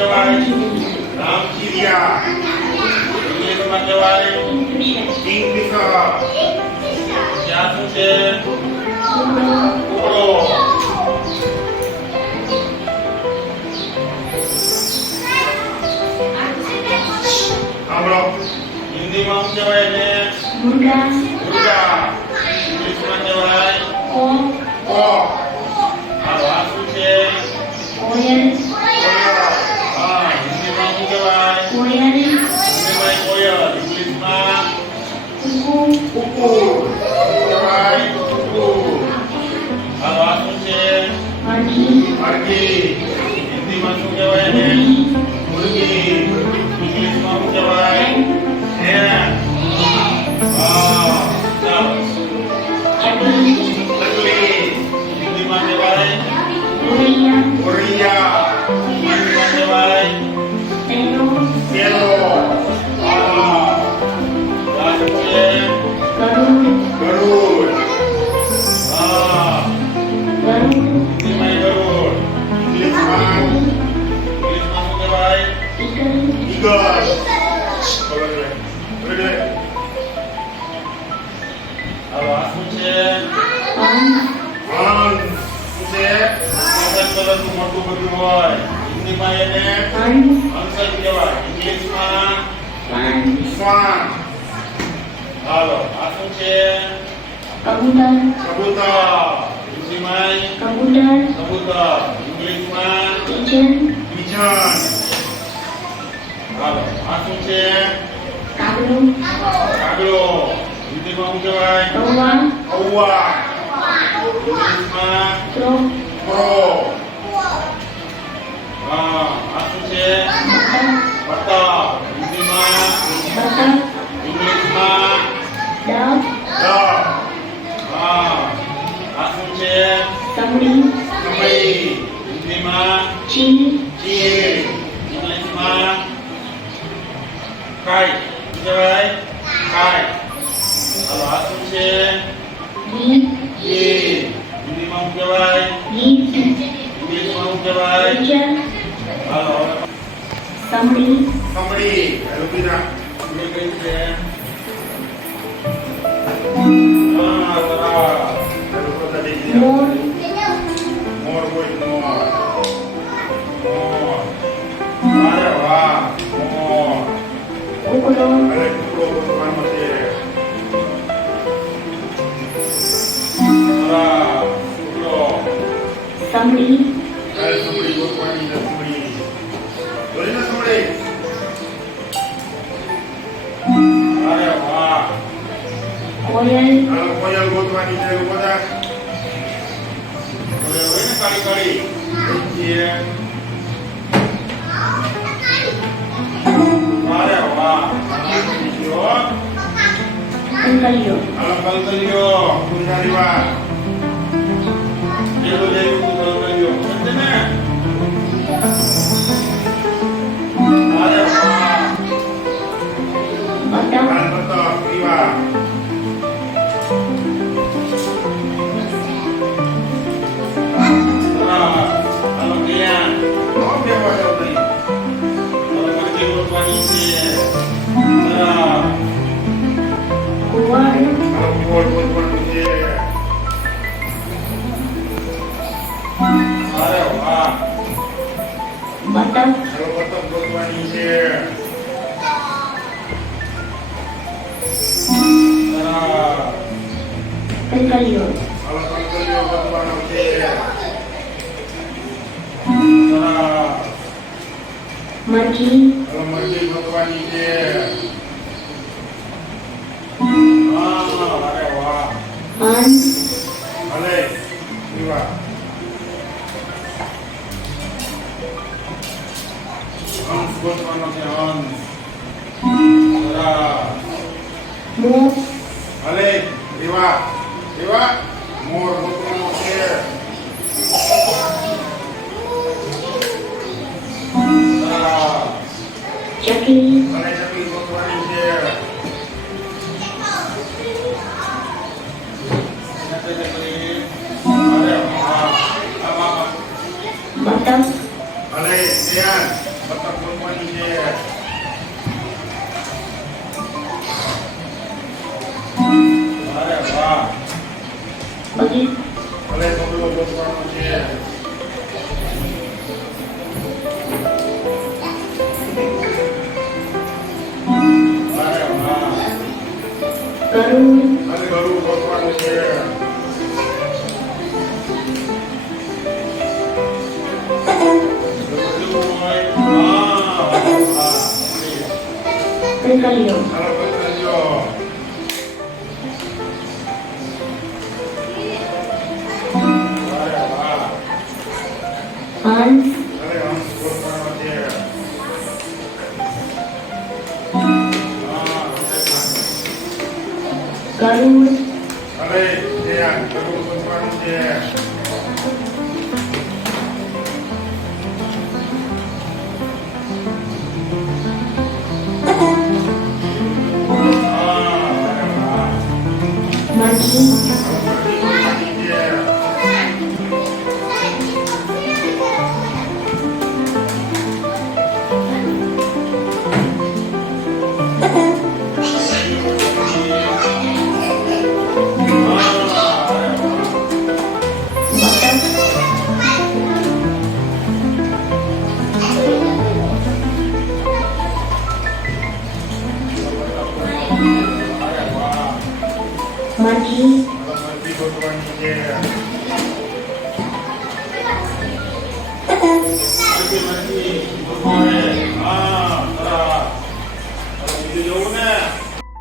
કહેવાય રામચીરિયા. ઇંગ્લિશમાં કહેવાય કિંગફિશર. ત્યાં શું છે? કુકડો. સાંભળો, હિન્દીમાં શું કહેવાય એને? મુર્ગા. ઇંગ્લિશમાં કહેવાય કોક. હાલો, આ શું છે? કોયલ. હા, હિન્દીમાં શું કહેવાય? કોયલ. હિન્દીમાં કોયલ. ઇંગ્લિશમાં કુકુ. કુકુ. કહેવાય કુકુ. હાલો, આ શું છે? મરઘી. મરઘી. હિન્દીમાં શું કહેવાય એને? મુર્ગી. ઇંગ્લિશમાં શું કહેવાય? hen. હા, ચાલો. ચકલી. ચકલી. હિન્દીમાં કહેવાય ગોરૈયા. ગોરૈયા. ઇંગ્લિશમાં કહેવાય તેનો. કેરો. હા, આ શું છે? ગરુડ. ગરુડ. હા, ગરુડ. હિન્દીમાં ગરુડ. ઇંગ્લિશમાં શું કહેવાય? ઈગલ. ઈગલ. બોલો રે. રેડી. હાલો, આ શું છે? હંસ. હંસ. શું છે? સફેદ કલરનું મોટું બધું હોય. હિન્દીમાં એને હંસ. હંસ જ કહેવાય. ઇંગ્લિશમાં શ્વાન. શ્વાન. હાલો, આ શું છે? કબૂતર. કબૂતર. હિન્દીમાં કબૂતર. કબૂતર. ઇંગ્લિશમાં પિજન. pigeon. હાલો, આ શું છે? કાગડો. કાગડો. હિન્દીમાં શું કહેવાય? કૌવા. કૌવા. ઇંગ્લિશમાં ક્રો. crow. હા, આ શું છે? બતક. બતક. હિન્દીમાં બતક. ઇંગ્લિશમાં ડક. duck. હા, આ શું છે? સમડી. કમળી. હિન્દીમાં ચીલ. ચીલ. ઇંગ્લિશમાં kite. શું કહેવાય? kite. હાલો, આ શું છે? ગીધ. ગીધ. હિન્દીમાં શું કહેવાય? ગીધ. ઇંગ્લિશમાં શું કહેવાય? ગુજર. હાલો, સમડી. કમળી. રૂબીના એ કઈ છે? હા, સરસ. બધા દેખી લો. મોર. મોર કોઈ મોર. મોર. અરે વાહ, મોર. કુકડો. અરે કુકડો ગોતવાનો છે. કુકડો. સમડી. અરે સુમડી ગોતવાની છે, સુમડી. જોઈ ને સુમડી. અરે વાહ. કોયલ. હાલો, કોયલ ગોતવાની છે બધા. કોયલ હોય ને કાળી કાળી. એ છે. અરે વાહ. કંકલીઓ. હાલો, કલકલિયો. ગુંજારી વાહ. જેવું જેવું તું કલકલિયો. સમજે ને? અરે વાહ. બતક. હાલ બતક. પીવા. હાલો, ગિયાન. નો બેવા જાવ નહીં. હાલો, મરઘી ગોતવાની છે. કુંવર. હાલો, ગોળ ગોતવાનું છે. અરે વાહ. બતક. હાલો, બતક ગોતવાની છે. કંકલીઓ. હાલો, કલકલિયો ગોતવાનો છે. મરઘી. હાલો, મરઘી ગોતવાની છે. હા, અરે વાહ. હંસ. ભલે. પીવા. હંસ ગોતવાનો છે, હંસ. મોર. ભલે. પીવા. પીવા. મોર ગોતવાનો છે. ચકલી. ભલે, ચકલી ગોતવાની છે. અરે વાહ. બતક. ભલે, ધ્યાન. ગોતવાનું છે. અરે વાહ. ગરુડ અને ગરુડ ગોતવાનું છે. ગરુડ હોય. હા, વાહ. ત્રિકલીઓ ચાલો પકડજો. અરે વાહ. હંસ અરે હંસ ગોતવાનો છે. હા, ગરુડ અરે ધ્યાન ગરુડ ગોતવાનું છે. હા, અરે વાહ. મરઘી બતક મરઘી હા,